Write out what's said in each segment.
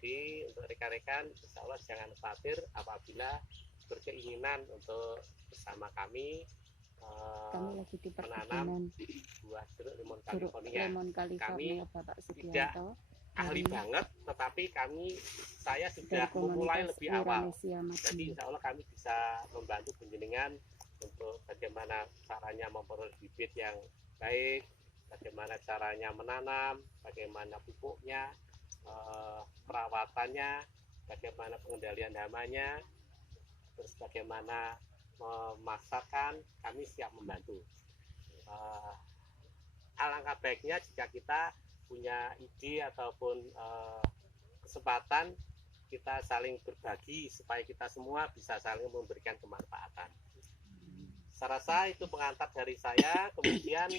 Jadi untuk rekan-rekan, insya Allah jangan khawatir apabila berkeinginan untuk bersama kami lagi di menanam buah jeruk lemon California. Kami Bapak tidak ahli banget, tetapi saya sudah memulai lebih awal. Jadi insya Allah kami bisa membantu penjenengan untuk bagaimana caranya memperoleh bibit yang baik, bagaimana caranya menanam, bagaimana pupuknya, perawatannya, bagaimana pengendalian hamanya, terus bagaimana memasarkan, kami siap membantu. Alangkah baiknya jika kita punya ide ataupun kesempatan, kita saling berbagi supaya kita semua bisa saling memberikan kemanfaatan. Saya rasa itu pengantar dari saya. Kemudian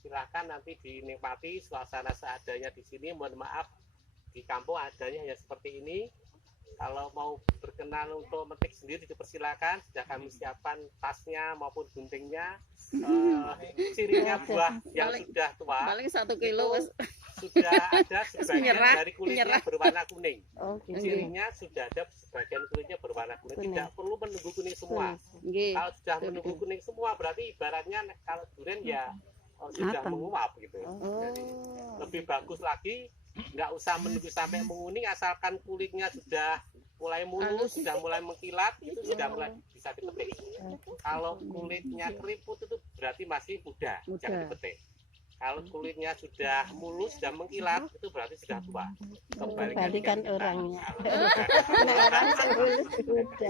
silahkan nanti dinikmati suasana seadanya di sini. Mohon maaf di kampung adanya hanya seperti ini. Kalau mau berkenan untuk metik sendiri dipersilakan, sudah kami siapkan tasnya maupun guntingnya. Cirinya buah yang sudah tua paling 1 kilo sudah ada sebagian dari kulitnya berwarna kuning. Cirinya sudah ada sebagian kulitnya berwarna kuning. Tidak perlu menunggu kuning semua. Kalau sudah menunggu kuning semua berarti ibaratnya kalau durian ya sudah menguap gitu. Jadi lebih bagus lagi, nggak usah menunggu sampai menguning, asalkan kulitnya sudah mulai mulus, sudah mulai mengkilat, itu sudah mulai bisa dipetik. Kalau kulitnya keriput itu berarti masih muda, jangan dipetik. Kalau kulitnya sudah mulus, sudah mengkilat, itu berarti sudah tua. Kembalikan orangnya.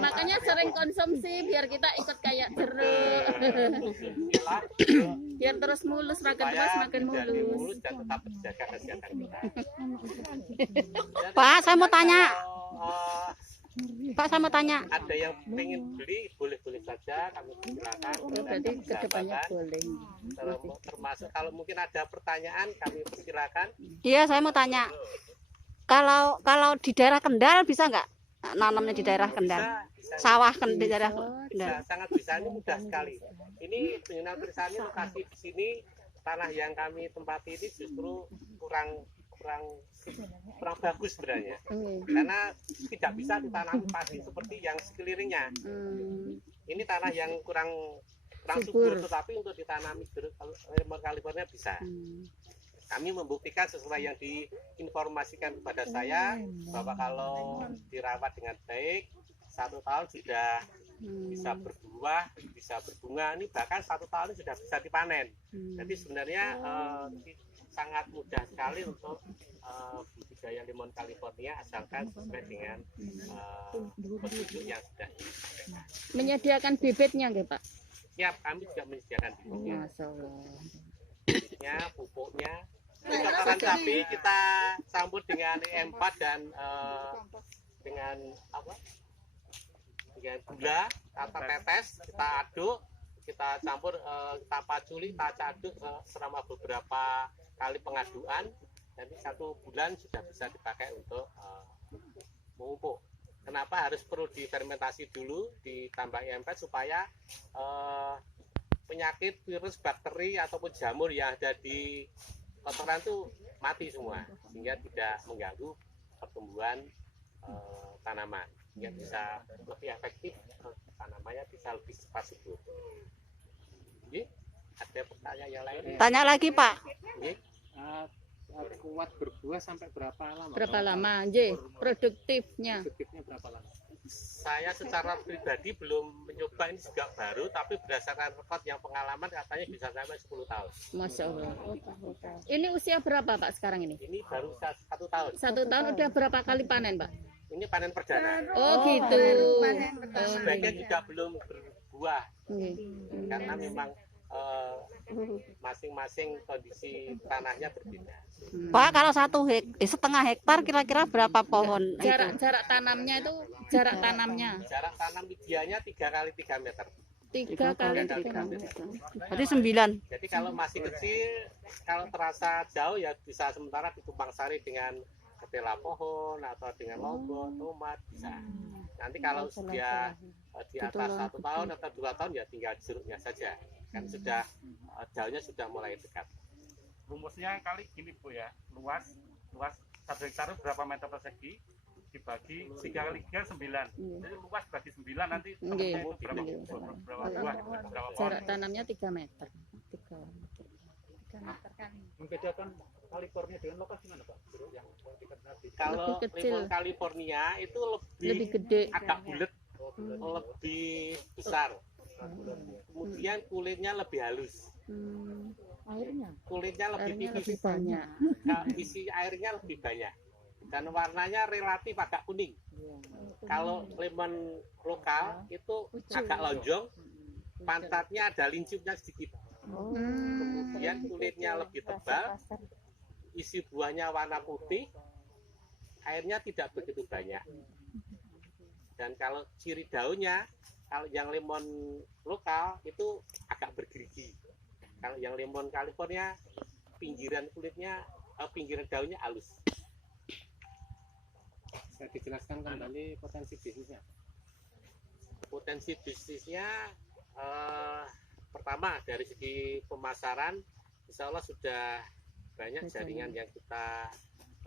Makanya sering konsumsi biar kita ikut kayak jeruk. Biar terus mulus, makin mulus. Dan tetap menjaga kesehatan kita. Pak, saya mau tanya. Pak, saya mau tanya. Ada yang pengen beli, boleh-boleh saja, kami silakan. Berarti kedepannya boleh. Termasuk kalau mungkin ada pertanyaan, kami persilakan. Iya, saya mau tanya. Kalau di daerah Kendal bisa nggak nanamnya di daerah Kendal? Bisa. Sawah di daerah Kendal. Sangat bisa, ini mudah sekali. Ini dengan tulisannya lokasi di sini, tanah yang kami tempati ini justru kurang bagus sebenarnya, karena tidak bisa ditanam padi seperti yang sekelilingnya. Ini tanah yang kurang subur, tetapi untuk ditanami lemon California bisa. Kami membuktikan sesuai yang diinformasikan kepada saya, bahwa kalau dirawat dengan baik 1 tahun sudah bisa berbuah, bisa berbunga. Ini bahkan 1 tahun sudah bisa dipanen. Jadi sebenarnya sangat mudah sekali untuk budidaya lemon California, asalkan sesuai dengan petunjuk yang sudah disampaikan. Menyediakan bibitnya nggak, Pak? Siap, kami juga menyediakan bibitnya. Bibitnya, pupuknya. Kotoran sapi kita campur dengan E4 dan dengan gula atau tetes, kita aduk, kita campur, kita paculi, kita aduk selama beberapa kali pengaduan. Nanti 1 bulan sudah bisa dipakai untuk memupuk. Kenapa harus perlu difermentasi dulu, ditambah E4 supaya penyakit, virus, bakteri ataupun jamur yang ada di kotoran itu mati semua, sehingga tidak mengganggu pertumbuhan tanaman, sehingga bisa lebih efektif, tanamannya bisa lebih cepat subur. Ada pertanyaan yang lain? Tanya lagi, Pak. Kuat berbuah sampai berapa lama? Berapa lama, J? Produktifnya berapa lama? Saya secara pribadi belum mencoba, ini juga baru, tapi berdasarkan rekod yang pengalaman katanya bisa sampai 10 tahun. Masya Allah. Ini usia berapa, Pak, sekarang ini? Ini baru 1 tahun. 1 tahun udah berapa kali panen, Pak? Ini panen perdana. Oh gitu. Sebagian juga belum berbuah, karena memang masing-masing kondisi tanahnya berbeda. Pak, kalau 1,5 hektar kira-kira berapa pohon? Jarak tanamnya itu jarak tanam idealnya 3 kali 3 meter. 3 kali 3 meter. Berarti 9. Jadi kalau masih kecil, kalau terasa jauh ya bisa sementara ditumpang sari dengan ketela pohon atau dengan lombok, tomat bisa. Nanti kalau sudah di atas 1 tahun atau 2 tahun ya tinggal jeruknya saja, kan sudah daunnya sudah mulai dekat. Rumusnya kali gini Bu ya, luas 1 hektar berapa meter persegi dibagi 3 kali 3 9. Jadi luas bagi 9 nanti Nggih. itu berapa buah, berapa pohon. Jarak tanamnya 3 meter. 3 meter. Membedakan California dengan lokasi mana Pak? Yang kita kenal di Kalau Lebih kecil. lemon California itu Lebih gede. agak bulat, lebih besar. Kemudian kulitnya lebih halus, kulitnya lebih Airnya tipis, lebih banyak. isi airnya lebih banyak, dan warnanya relatif agak kuning. Kalau lemon lokal itu agak lonjong, pantatnya ada lincupnya sedikit. Kemudian kulitnya lebih tebal, isi buahnya warna putih, airnya tidak begitu banyak. Dan kalau ciri daunnya, kalau yang lemon lokal itu agak bergerigi. Kalau yang lemon California, pinggiran kulitnya, pinggiran daunnya halus. Bisa dijelaskan kembali potensi bisnisnya. Potensi bisnisnya pertama dari segi pemasaran, insya Allah sudah banyak jaringan yang kita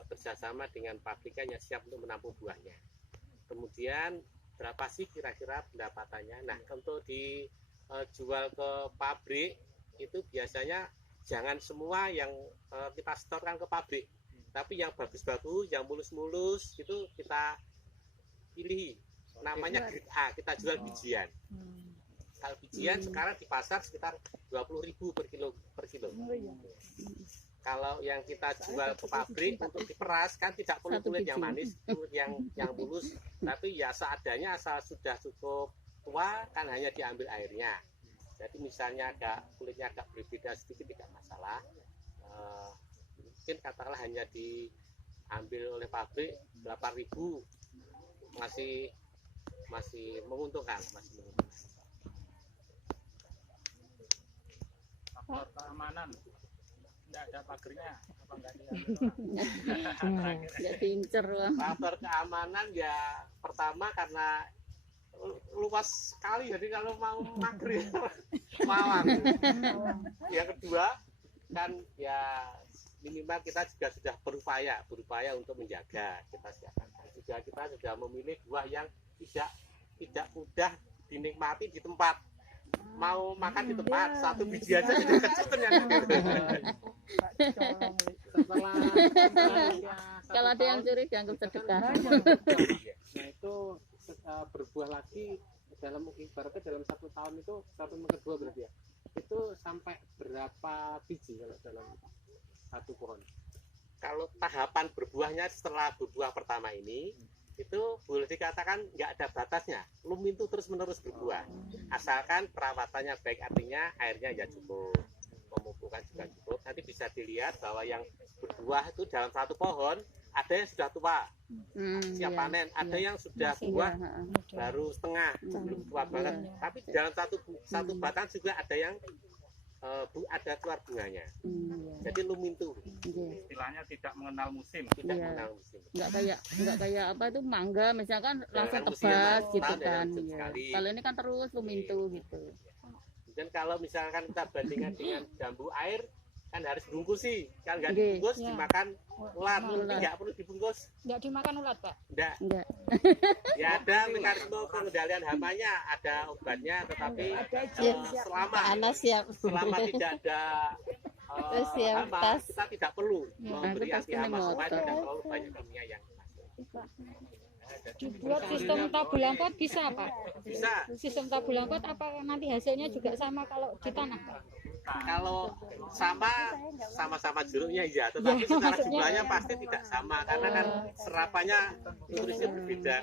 kerjasama dengan pabrikan yang siap untuk menampung buahnya. Kemudian berapa sih kira-kira pendapatannya? Nah, untuk dijual ke pabrik itu biasanya jangan semua yang kita setorkan ke pabrik, tapi yang bagus-bagus, yang mulus-mulus itu kita pilih. Namanya grade A, kita jual bijian. Kalau bijian sekarang di pasar sekitar 20.000 per kilo. Kalau yang kita jual ke pabrik untuk diperas kan tidak perlu kulit yang manis, kulit yang mulus, tapi ya seadanya asal sudah cukup tua kan hanya diambil airnya. Jadi misalnya kulitnya agak berbeda sedikit tidak masalah. Mungkin katakanlah hanya diambil oleh pabrik 8.000 masih menguntungkan, Faktor keamanan tidak ada pagernya apa enggak Nggak diincer lah. Faktor keamanan ya pertama karena luas sekali, jadi kalau mau maghrib malam. Yang kedua kan ya minimal kita juga sudah berupaya untuk menjaga. Kita sudah memilih buah yang tidak mudah dinikmati di tempat. Mau makan di tempat satu biji aja jadi kecut ternyata. Kalau ada yang curi dianggap sedekah. Nah itu berbuah lagi dalam ibaratnya dalam 1 tahun itu 1 kedua berarti ya. Itu sampai berapa biji kalau dalam satu pohon? Kalau tahapan berbuahnya setelah berbuah pertama ini itu boleh dikatakan nggak ada batasnya, lumintu terus menerus berbuah asalkan perawatannya baik, artinya airnya ya cukup, pemupukan juga cukup. Nanti bisa dilihat bahwa yang berbuah itu dalam satu pohon ada yang sudah tua siap panen, ada yang sudah buah baru setengah, belum tua banget, tapi dalam satu batang juga ada yang ada keluar bunganya. Jadi lumintu. istilahnya tidak mengenal musim. Tidak mengenal musim. Nggak kayak apa itu mangga misalkan langsung Kan tebas musim gitu tahun kan. ya, Iya. sekali. Kalau ini kan terus lumintu gitu. Dan kalau misalkan kita bandingkan dengan jambu air kan harus bungkus sih, kan nggak Nggih. dibungkus dimakan ulat, nggak perlu dibungkus, Nggak dimakan ulat, Pak? nggak. Enggak. Ya ada mekanisme pengendalian hamanya, ada obatnya, tetapi selama tidak ada siap, hama, tas. kita tidak perlu memberi Aku anti pasti hama supaya motor. tidak terlalu banyak kimia yang masuk. Dibuat sistem tabulangkot bisa, Pak? Bisa. Sistem tabulangkot apa nanti hasilnya juga sama kalau ditanam, Pak? Kalau sama-sama jeruknya iya, tetapi Ya, secara maksudnya- jumlahnya pasti tidak sama karena kan serapannya nutrisi berbeda.